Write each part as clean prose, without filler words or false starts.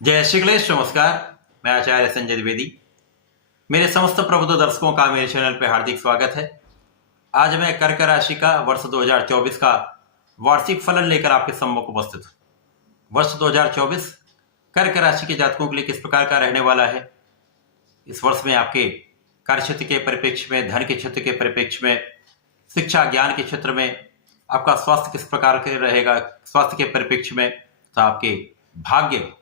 जय श्री गणेश। नमस्कार, मैं आचार्य संजय द्विवेदी। मेरे समस्त प्रबुद्ध दर्शकों का मेरे चैनल पे हार्दिक स्वागत है। आज मैं कर्क राशि का वर्ष 2024 का वार्षिक फलन लेकर आपके सम्मुख उपस्थित हूँ। वर्ष 2024 कर्क राशि के जातकों के लिए किस प्रकार का रहने वाला है। इस वर्ष में आपके कार्य क्षेत्र के परिप्रेक्ष्य में, धन के क्षेत्र के परिप्रेक्ष्य में, शिक्षा ज्ञान के क्षेत्र में आपका स्वास्थ्य किस प्रकार के रहेगा, स्वास्थ्य के परिप्रेक्ष्य में, तो आपके भाग्य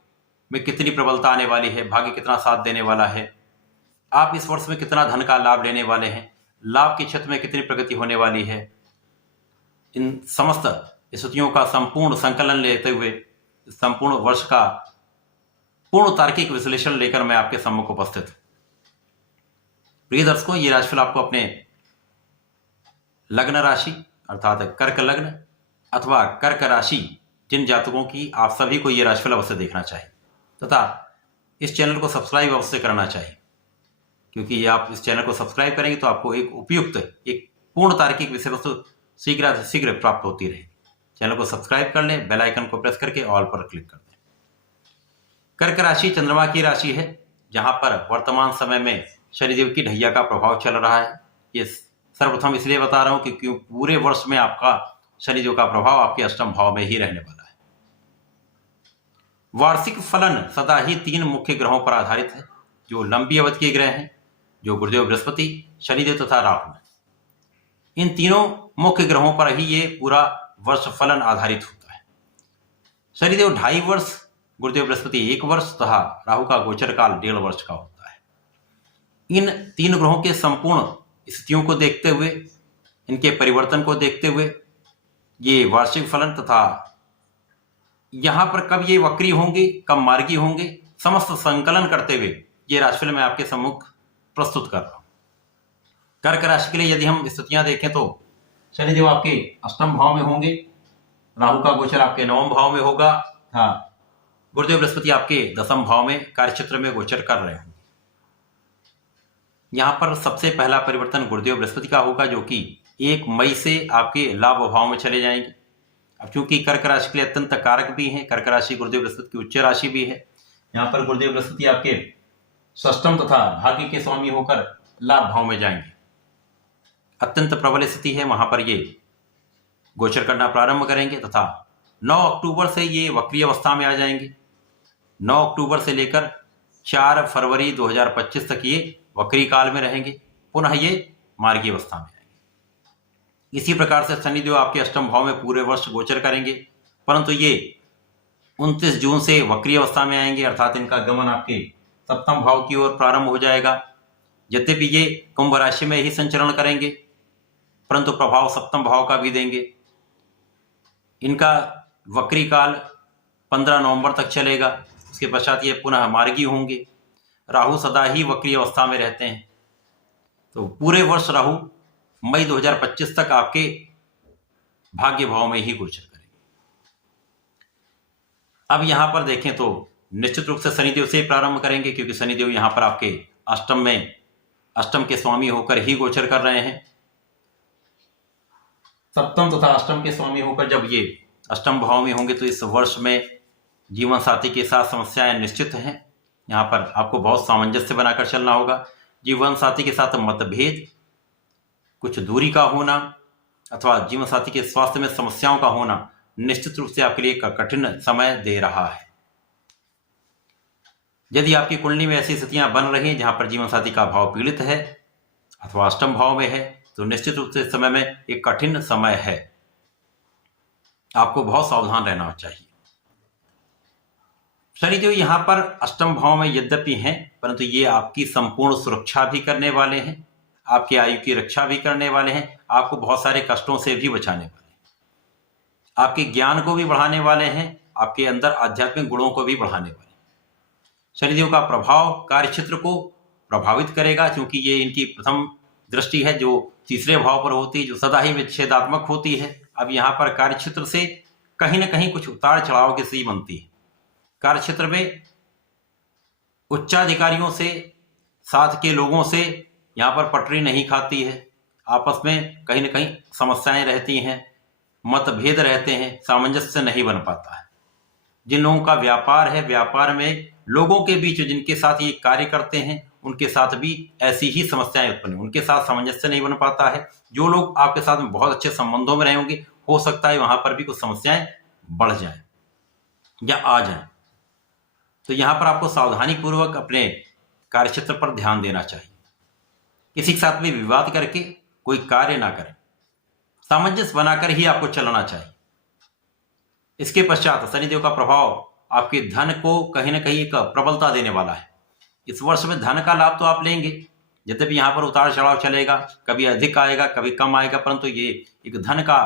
में कितनी प्रबलता आने वाली है, भाग्य कितना साथ देने वाला है, आप इस वर्ष में कितना धन का लाभ लेने वाले हैं, लाभ के क्षेत्र में कितनी प्रगति होने वाली है। इन समस्त स्थितियों का संपूर्ण संकलन लेते हुए संपूर्ण वर्ष का पूर्ण तार्किक विश्लेषण लेकर मैं आपके सम्मुख उपस्थित हूं। प्रिय दर्शकों, ये राशिफल आपको अपने लग्न राशि अर्थात कर्क लग्न अथवा कर्क राशि जिन जातकों की, आप सभी को ये राशिफल अवश्य देखना चाहिए तथा इस चैनल को सब्सक्राइब अवश्य करना चाहिए, क्योंकि ये आप इस चैनल को सब्सक्राइब करेंगे तो आपको एक उपयुक्त, एक पूर्ण तार्किक विषय वस्तु शीघ्र प्राप्त होती रहेगी। चैनल को सब्सक्राइब कर लें, बेल आइकन को प्रेस करके ऑल पर क्लिक कर दें। कर्क राशि चंद्रमा की राशि है, जहां पर वर्तमान समय में शनिदेव की ढैया का प्रभाव चल रहा है। ये सर्वप्रथम इसलिए बता रहा हूं क्योंकि पूरे वर्ष में आपका शनिदेव का प्रभाव आपके अष्टम भाव में ही रहने वाला है। वार्षिक फलन सदा ही 3 मुख्य ग्रहों पर आधारित है, जो लंबी अवधि के ग्रह हैं, जो गुरुदेव बृहस्पति, शनिदेव तथा राहु है। इन तीनों मुख्य ग्रहों पर ही ये पूरा वर्ष फलन आधारित होता है। शनिदेव 2.5 वर्ष, गुरुदेव बृहस्पति 1 वर्ष तथा राहु का गोचर काल 1.5 वर्ष का होता है। इन 3 ग्रहों के संपूर्ण स्थितियों को देखते हुए, इनके परिवर्तन को देखते हुए ये वार्षिक फलन तथा यहां पर कब ये वक्री होंगे, कब मार्गी होंगे, समस्त संकलन करते हुए ये राशिफल मैं आपके सम्मुख प्रस्तुत कर रहा हूं। कर्क राशि के लिए यदि हम स्थितियां देखें तो शनिदेव आपके अष्टम भाव में होंगे, राहु का गोचर आपके 9वें भाव में होगा, गुरुदेव बृहस्पति आपके 10वें भाव में कार्यक्षेत्र में गोचर कर रहे होंगे। यहां पर सबसे पहला परिवर्तन गुरुदेव बृहस्पति का होगा, जो कि 1 मई से आपके लाभ भाव में चले जाएंगे। अब चूंकि कर्क राशि के लिए अत्यंत कारक भी है, कर्क राशि गुरुदेव बृहस्पति की उच्च राशि भी है। यहाँ पर गुरुदेव बृहस्पति आपके षष्टम तथा भाग्य के स्वामी होकर लाभ भाव में जाएंगे। अत्यंत प्रबल स्थिति है, वहां पर ये गोचर करना प्रारंभ करेंगे तथा 9 अक्टूबर से ये वक्री अवस्था में आ जाएंगे। 9 अक्टूबर से लेकर 4 फरवरी 2025 तक ये वक्री काल में रहेंगे, पुनः ये मार्गी अवस्था में। इसी प्रकार से शनिदेव आपके अष्टम भाव में पूरे वर्ष गोचर करेंगे, परंतु ये 29 जून से वक्री अवस्था में आएंगे, अर्थात इनका गमन आपके 7वें भाव की ओर प्रारंभ हो जाएगा। यद्यपि ये कुंभ राशि में ही संचरण करेंगे, परंतु प्रभाव 7वें भाव का भी देंगे। इनका वक्री काल 15 नवंबर तक चलेगा, उसके पश्चात ये पुनः मार्गी होंगे। राहु सदा ही वक्री अवस्था में रहते हैं, तो पूरे वर्ष राहु मई 2025 तक आपके भाग्य भाव में ही गोचर करेंगे। अब यहां पर देखें तो निश्चित रूप से शनिदेव से प्रारंभ करेंगे, क्योंकि शनिदेव यहां पर आपके अष्टम के स्वामी होकर ही गोचर कर रहे हैं। 7वें तथा अष्टम के स्वामी होकर जब ये अष्टम भाव में होंगे तो इस वर्ष में जीवन साथी के साथ समस्याएं निश्चित हैं। यहां पर आपको बहुत सामंजस्य बनाकर चलना होगा। जीवन साथी के साथ मतभेद, कुछ दूरी का होना अथवा जीवन साथी के स्वास्थ्य में समस्याओं का होना निश्चित रूप से आपके लिए कठिन समय दे रहा है। यदि आपकी कुंडली में ऐसी स्थितियां बन रही हैं जहां पर जीवन साथी का भाव पीड़ित है अथवा अष्टम भाव में है, तो निश्चित रूप से इस समय में एक कठिन समय है, आपको बहुत सावधान रहना चाहिए। शनिदेव यहां पर अष्टम भाव में यद्यपि हैं, परंतु ये आपकी संपूर्ण सुरक्षा भी करने वाले हैं, आपकी आयु की रक्षा भी करने वाले हैं, आपको बहुत सारे कष्टों से भी बचाने वाले हैं, आपके ज्ञान को भी बढ़ाने वाले हैं, आपके अंदर आध्यात्मिक गुणों को भी बढ़ाने वाले हैं। शनिदेव का प्रभाव कार्यक्षेत्र को प्रभावित करेगा, क्योंकि ये इनकी प्रथम दृष्टि है जो तीसरे भाव पर होती है, जो सदा ही विच्छेदात्मक होती है। अब यहाँ पर कार्यक्षेत्र से कहीं ना कहीं कुछ उतार चढ़ाव की सी बनती है। कार्यक्षेत्र में उच्चाधिकारियों से, साथ के लोगों से यहाँ पर पटरी नहीं खाती है, आपस में कहीं ना कहीं समस्याएं रहती हैं, मतभेद रहते हैं, सामंजस्य नहीं बन पाता है। जिन लोगों का व्यापार है, व्यापार में लोगों के बीच जिनके साथ ये कार्य करते हैं उनके साथ भी ऐसी ही समस्याएं उत्पन्न, उनके साथ सामंजस्य नहीं बन पाता है। जो लोग आपके साथ में बहुत अच्छे संबंधों में रहे होंगे, हो सकता है वहां पर भी कुछ समस्याएं बढ़ जाए या आ जाए। तो यहां पर आपको सावधानी पूर्वक अपने कार्यक्षेत्र पर ध्यान देना चाहिए। किसी के साथ भी विवाद करके कोई कार्य ना करें, सामंजस्य बनाकर ही आपको चलना चाहिए। इसके पश्चात शनिदेव का प्रभाव आपके धन को कहीं ना कहीं एक प्रबलता देने वाला है। इस वर्ष में धन का लाभ तो आप लेंगे, यद्यपि यहाँ पर उतार चढ़ाव चलेगा, कभी अधिक आएगा कभी कम आएगा, परंतु ये एक धन का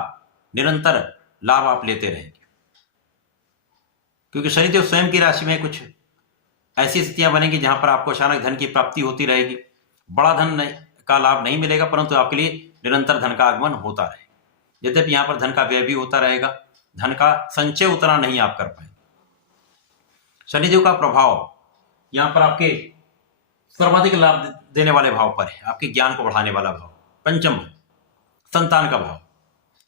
निरंतर लाभ आप लेते रहेंगे। क्योंकि शनिदेव स्वयं की राशि में कुछ ऐसी स्थितियां बनेंगी जहां पर आपको अचानक धन की प्राप्ति होती रहेगी। बड़ा धन का लाभ नहीं मिलेगा, परंतु आपके लिए निरंतर धन का आगमन होता रहेगा। यद्यपि यहाँ पर धन का व्यय भी होता रहेगा, धन का संचय उतना नहीं आप कर पाएंगे। शनिदेव का प्रभाव यहाँ पर आपके सर्वाधिक लाभ देने वाले भाव पर है, आपके ज्ञान को बढ़ाने वाला भाव, पंचम संतान का भाव।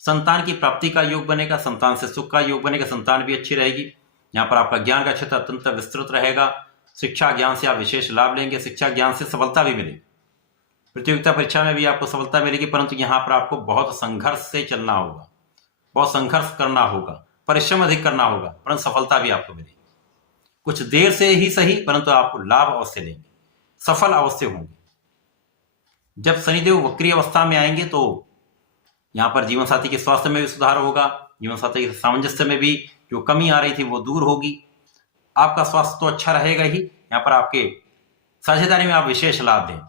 संतान की प्राप्ति का योग बनेगा, संतान से सुख का योग बनेगा, संतान भी अच्छी रहेगी। यहाँ पर आपका ज्ञान का क्षेत्र अत्यंत विस्तृत रहेगा। शिक्षा ज्ञान से आप विशेष लाभ लेंगे, शिक्षा ज्ञान से सफलता भी मिलेगी। प्रतियोगिता परीक्षा में भी आपको सफलता मिलेगी, परंतु यहाँ पर आपको बहुत संघर्ष से चलना होगा, बहुत संघर्ष करना होगा, परिश्रम अधिक करना होगा, परंतु सफलता भी आपको मिलेगी। कुछ देर से ही सही, परंतु आपको लाभ अवश्य लेंगे, सफल अवश्य होंगे। जब शनिदेव वक्री अवस्था में आएंगे तो यहाँ पर जीवन साथी के स्वास्थ्य में भी सुधार होगा, जीवन साथी के सामंजस्य में भी जो कमी आ रही थी वो दूर होगी। आपका स्वास्थ्य तो अच्छा रहेगा ही, यहाँ पर आपके साझेदारी में आप विशेष लाभ देंगे।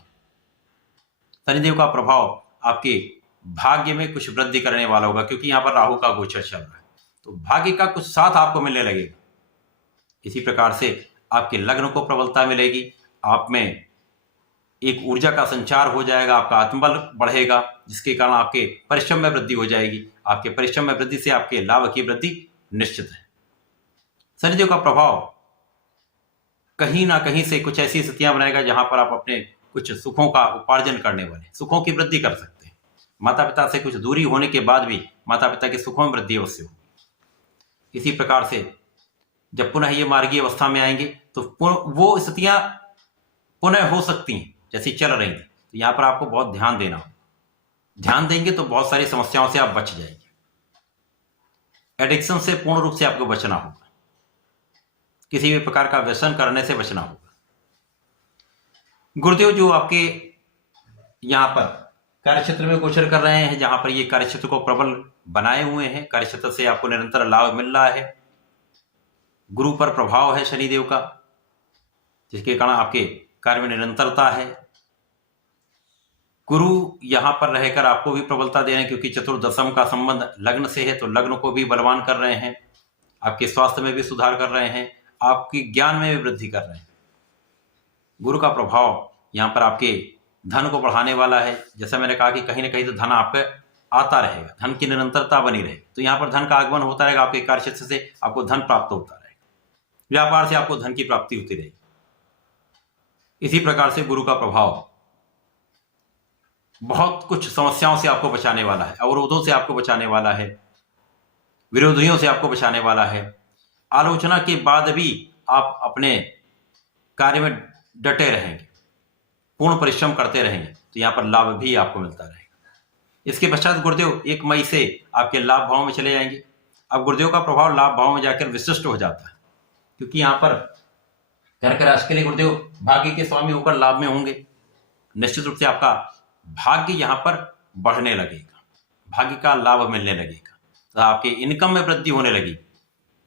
शनिदेव का प्रभाव आपके भाग्य में कुछ वृद्धि करने वाला होगा, क्योंकि यहाँ पर राहु का गोचर चल रहा है, तो भाग्य का कुछ साथ आपको मिलने लगेगा। इसी प्रकार से आपके लग्न को प्रबलता मिलेगी, आप में एक ऊर्जा का संचार हो जाएगा, आपका आत्मबल बढ़ेगा, जिसके कारण आपके परिश्रम में वृद्धि हो जाएगी। आपके परिश्रम में वृद्धि से आपके लाभ की वृद्धि निश्चित है। शनिदेव का प्रभाव कहीं ना कहीं से कुछ ऐसी स्थितियां बनाएगा जहां पर आप अपने कुछ सुखों का उपार्जन करने वाले, सुखों की वृद्धि कर सकते हैं। माता पिता से कुछ दूरी होने के बाद भी माता पिता के सुखों में वृद्धि अवश्य होगी। इसी प्रकार से जब पुनः ये मार्गीय अवस्था में आएंगे तो वो स्थितियां पुनः हो सकती हैं जैसी चल रही थी। तो यहाँ पर आपको बहुत ध्यान देना होगा, ध्यान देंगे तो बहुत सारी समस्याओं से आप बच जाएंगे। एडिक्शन से पूर्ण रूप से आपको बचना होगा, किसी भी प्रकार का व्यसन करने से बचना होगा। गुरुदेव जो आपके यहाँ पर कार्यक्षेत्र में गोचर कर रहे हैं, जहां पर ये कार्यक्षेत्र को प्रबल बनाए हुए हैं, कार्यक्षेत्र से आपको निरंतर लाभ मिल रहा है। गुरु पर प्रभाव है शनिदेव का, जिसके कारण आपके कार्य में निरंतरता है। गुरु यहां पर रहकर आपको भी प्रबलता दे रहे हैं, क्योंकि चतुर्दशम का संबंध लग्न से है, तो लग्न को भी बलवान कर रहे हैं, आपके स्वास्थ्य में भी सुधार कर रहे हैं, आपकी ज्ञान में भी वृद्धि कर रहे हैं। गुरु का प्रभाव यहाँ पर आपके धन को बढ़ाने वाला है। जैसा मैंने कहा कि कहीं ना कहीं तो धन आपका आता रहेगा, धन की निरंतरता बनी रहेगी, तो यहाँ पर धन का आगमन होता रहेगा, आपके कार्यक्षेत्र से आपको धन प्राप्त होता रहेगा, व्यापार से आपको धन की प्राप्ति होती रहेगी। इसी प्रकार से गुरु का प्रभाव बहुत कुछ समस्याओं से आपको बचाने वाला है, अवरोधों से आपको बचाने वाला है, विरोधियों से आपको बचाने वाला है। आलोचना के बाद भी आप अपने कार्य में डटे रहेंगे, पूर्ण परिश्रम करते रहेंगे, तो यहाँ पर लाभ भी आपको मिलता रहेगा। इसके पश्चात गुरुदेव 1 मई से आपके लाभ भाव में चले जाएंगे। अब गुरुदेव का प्रभाव लाभ भाव में जाकर विशिष्ट हो जाता है, क्योंकि यहाँ पर कर्क राशि के लिए गुरुदेव भाग्य के स्वामी होकर लाभ में होंगे। निश्चित रूप से आपका भाग्य यहाँ पर बढ़ने लगेगा, भाग्य का लाभ मिलने लगेगा, तो आपके इनकम में वृद्धि होने लगेगी,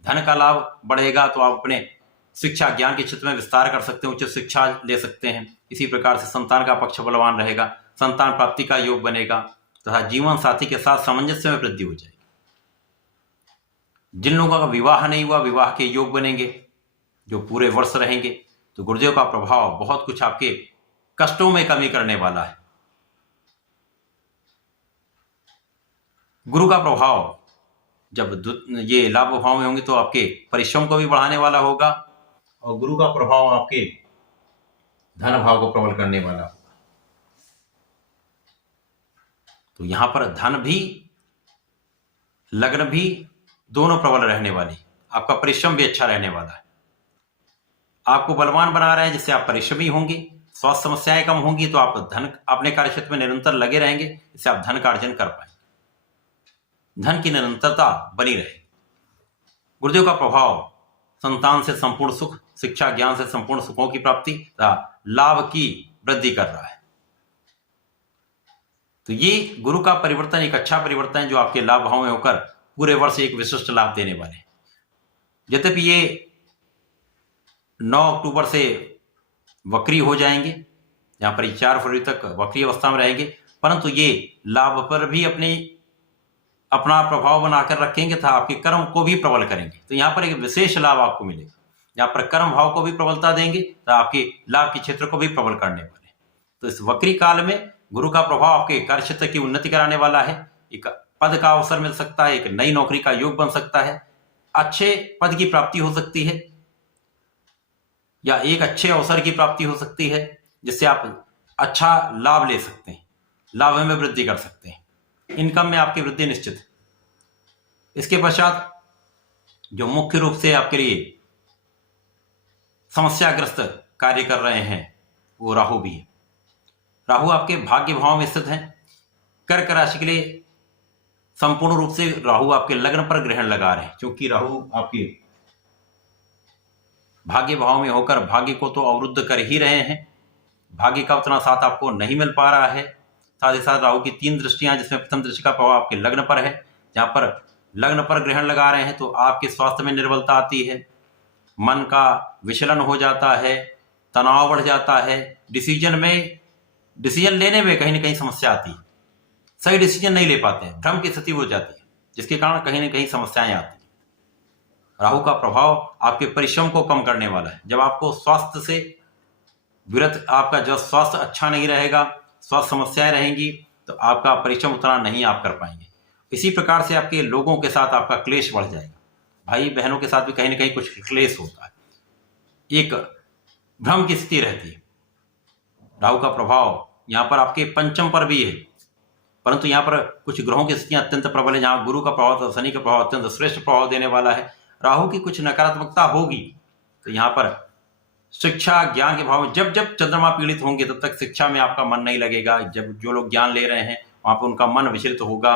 धन का लाभ बढ़ेगा, तो आप अपने शिक्षा ज्ञान के क्षेत्र में विस्तार कर सकते हैं, उच्च शिक्षा ले सकते हैं। इसी प्रकार से संतान का पक्ष बलवान रहेगा, संतान प्राप्ति का योग बनेगा, तथा जीवन साथी के साथ सामंजस्य में वृद्धि हो जाएगी। जिन लोगों का विवाह नहीं हुआ, विवाह के योग बनेंगे जो पूरे वर्ष रहेंगे। तो गुरुदेव का प्रभाव बहुत कुछ आपके कष्टों में कमी करने वाला है। गुरु का प्रभाव जब ये लाभ भाव में होंगे तो आपके परिश्रम को भी बढ़ाने वाला होगा, और गुरु का प्रभाव आपके धन भाव को प्रबल करने वाला होगा। तो यहां पर धन भी लग्न भी दोनों प्रबल रहने वाली, आपका परिश्रम भी अच्छा रहने वाला है। आपको बलवान बना रहे हैं जिससे आप परिश्रमी होंगे। स्वास्थ्य समस्याएं कम होंगी तो आप धन अपने कार्यक्षेत्र में निरंतर लगे रहेंगे, इससे आप धन का अर्जन कर पाएंगे। धन की निरंतरता बनी रहेगी। गुरुदेव का प्रभाव संतान से संपूर्ण सुख, शिक्षा ज्ञान से संपूर्ण सुखों की प्राप्ति तथा लाभ की वृद्धि कर रहा है। तो ये गुरु का परिवर्तन एक अच्छा परिवर्तन है जो आपके लाभ भाव में होकर पूरे वर्ष एक विशिष्ट लाभ देने वाले हैं। यद्यपि ये 9 अक्टूबर से वक्री हो जाएंगे, यहां पर 4 फरवरी तक वक्री अवस्था में रहेंगे, परंतु ये लाभ पर भी अपना प्रभाव बनाकर रखेंगे तथा आपके कर्म को भी प्रबल करेंगे। तो यहाँ पर एक विशेष लाभ आपको मिलेगा। यहाँ पर कर्म भाव को भी प्रबलता देंगे तथा आपके लाभ के क्षेत्र को भी प्रबल करने वाले। तो इस वक्री काल में गुरु का प्रभाव आपके कार्य क्षेत्र की उन्नति कराने वाला है। एक पद का अवसर मिल सकता है, एक नई नौकरी का योग बन सकता है, अच्छे पद की प्राप्ति हो सकती है या एक अच्छे अवसर की प्राप्ति हो सकती है जिससे आप अच्छा लाभ ले सकते हैं, लाभ में वृद्धि कर सकते हैं, इनकम में आपकी वृद्धि निश्चित है। इसके पश्चात जो मुख्य रूप से आपके लिए समस्याग्रस्त कार्य कर रहे हैं वो राहु भी है। राहु आपके भाग्य भाव में स्थित है। कर्क राशि के लिए संपूर्ण रूप से राहु आपके लग्न पर ग्रहण लगा रहे हैं, क्योंकि राहु आपके भाग्य भाव में होकर भाग्य को तो अवरुद्ध कर ही रहे हैं। भाग्य का उतना साथ आपको नहीं मिल पा रहा है। साथ ही साथ राहु की 3 दृष्टियां, जिसमें प्रथम दृष्टि का प्रभाव आपके लग्न पर है, जहां पर लग्न पर ग्रहण लगा रहे हैं तो आपके स्वास्थ्य में निर्बलता आती है, मन का विचलन हो जाता है, तनाव बढ़ जाता है, डिसीजन लेने में कहीं ना कहीं समस्या आती है, सही डिसीजन नहीं ले पाते हैं, भ्रम की स्थिति हो जाती है, जिसके कारण कहीं ना कहीं समस्याएं आती हैं। राहु का प्रभाव आपके परिश्रम को कम करने वाला है। जब आपको स्वास्थ्य से विरत, आपका जब स्वास्थ्य अच्छा नहीं रहेगा, स्वास्थ्य समस्याएं रहेंगी, तो आपका परिश्रम उतना नहीं आप कर पाएंगे। इसी प्रकार से आपके लोगों के साथ आपका क्लेश बढ़ जाएगा, भाई बहनों के साथ भी कहीं ना कहीं कुछ क्लेश होता है, एक भ्रम की स्थिति रहती है। राहु का प्रभाव यहाँ पर आपके पंचम पर भी है, परंतु यहाँ पर कुछ ग्रहों की स्थितियां अत्यंत प्रबल है, जहां गुरु का प्रभाव, शनि का प्रभाव अत्यंत श्रेष्ठ प्रभाव देने वाला है। राहु की कुछ नकारात्मकता होगी, तो यहाँ पर शिक्षा ज्ञान के भाव में जब जब चंद्रमा पीड़ित होंगे तब तक शिक्षा में आपका मन नहीं लगेगा। जब जो लोग ज्ञान ले रहे हैं वहां पर उनका मन विचलित होगा,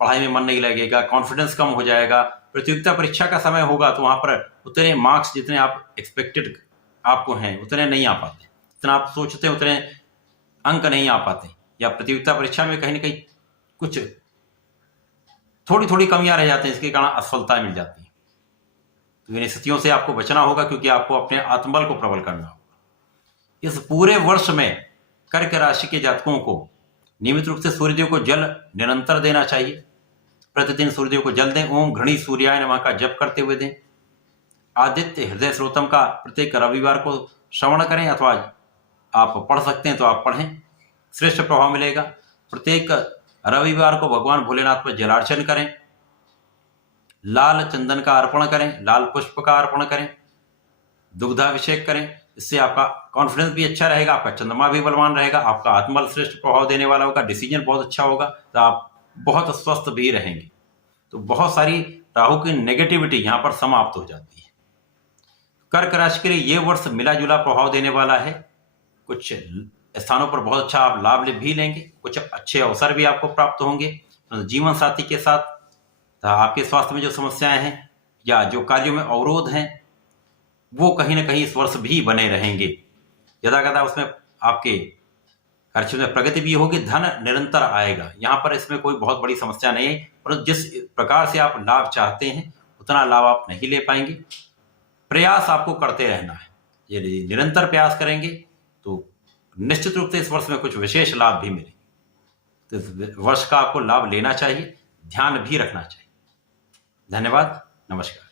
पढ़ाई में मन नहीं लगेगा, कॉन्फिडेंस कम हो जाएगा। प्रतियोगिता परीक्षा का समय होगा तो वहां पर उतने मार्क्स जितने आप एक्सपेक्टेड आपको हैं उतने नहीं आ पाते, जितना आप सोचते हैं उतने अंक नहीं आ पाते, या प्रतियोगिता परीक्षा में कहीं ना कहीं कुछ थोड़ी थोड़ी कमियां रह जाती हैं, इसके कारण असफलता मिल जाती है। तो इन स्थितियों से आपको बचना होगा, क्योंकि आपको अपने आत्मबल को प्रबल करना होगा। इस पूरे वर्ष में कर्क राशि के जातकों को नियमित रूप से सूर्यदेव को जल निरंतर देना चाहिए। प्रतिदिन सूर्यदेव को जल दें। ओम घृणी सूर्याय नमः का जप करते हुए दें। आदित्य हृदय स्रोतम का प्रत्येक रविवार को श्रवण करें, अथवा आप पढ़ सकते हैं तो आप पढ़ें, श्रेष्ठ प्रभाव मिलेगा। प्रत्येक रविवार को भगवान भोलेनाथ पर जलार्चन करें, लाल चंदन का अर्पण करें, लाल पुष्प का अर्पण करें, दुग्धाभिषेक करें। इससे आपका कॉन्फिडेंस भी अच्छा रहेगा, आपका चंद्रमा भी बलवान रहेगा, आपका आत्मबल श्रेष्ठ प्रभाव देने वाला होगा, डिसीजन बहुत अच्छा होगा, तो आप बहुत स्वस्थ भी रहेंगे। तो बहुत सारी राहु की नेगेटिविटी यहाँ पर समाप्त हो जाती है। कर्क राशि के लिए ये वर्ष मिला जुला प्रभाव देने वाला है। कुछ स्थानों पर बहुत अच्छा आप लाभ भी लेंगे, कुछ अच्छे अवसर भी आपको प्राप्त होंगे। जीवन साथी के साथ आपके स्वास्थ्य में जो समस्याएं हैं या जो कार्यों में अवरोध हैं वो कहीं ना कहीं इस वर्ष भी बने रहेंगे। यदाकदा उसमें आपके खर्च में प्रगति भी होगी, धन निरंतर आएगा। यहाँ पर इसमें कोई बहुत बड़ी समस्या नहीं है, परंतु जिस प्रकार से आप लाभ चाहते हैं उतना लाभ आप नहीं ले पाएंगे। प्रयास आपको करते रहना है। यदि निरंतर प्रयास करेंगे तो निश्चित रूप से इस वर्ष में कुछ विशेष लाभ भी मिलेंगे। तो इस वर्ष का आपको लाभ लेना चाहिए, ध्यान भी रखना चाहिए। धन्यवाद, नमस्कार।